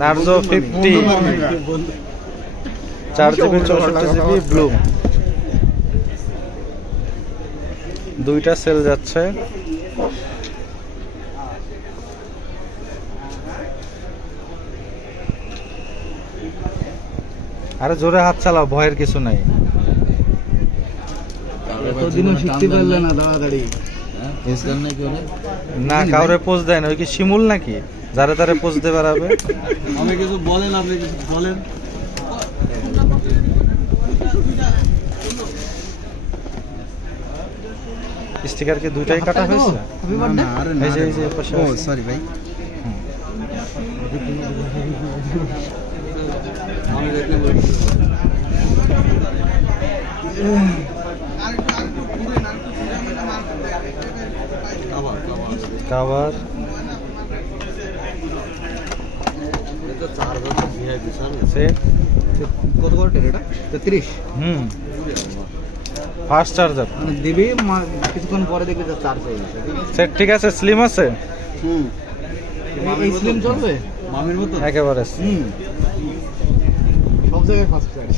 Narzo 50 4GB 64GB blue, দুইটা sell যাচ্ছে। আরে জোরে হাত চালাও, ভয়ের কিছু নাই। এতদিনও শিখতে পারলে না দাঁড়াতাড়ি না, কাউরে পোজ দেয় না। ওই কি শিমুল নাকি যারে তারে পোজ দিয়ে বেড়াবে? আমি কিছু বলেন, আপনি কিছু বলেন। স্টিকার কি দুইটাই কাটা হয়েছে? এই যে এই যে পাশে ও আছে। সরি ভাই, আমি দেখলাম কাভার সেট। কত করে এটা? 33। ফাস্ট চার্জার মানে দিবি কিছুক্ষণ পরে দেখবি যে চার্জ হয়ে গেছে। সেট ঠিক আছে। স্লিম আছে এই স্লিম চলবে মামির মতো একেবারে। সব জায়গায় ফাস্ট চার্জ।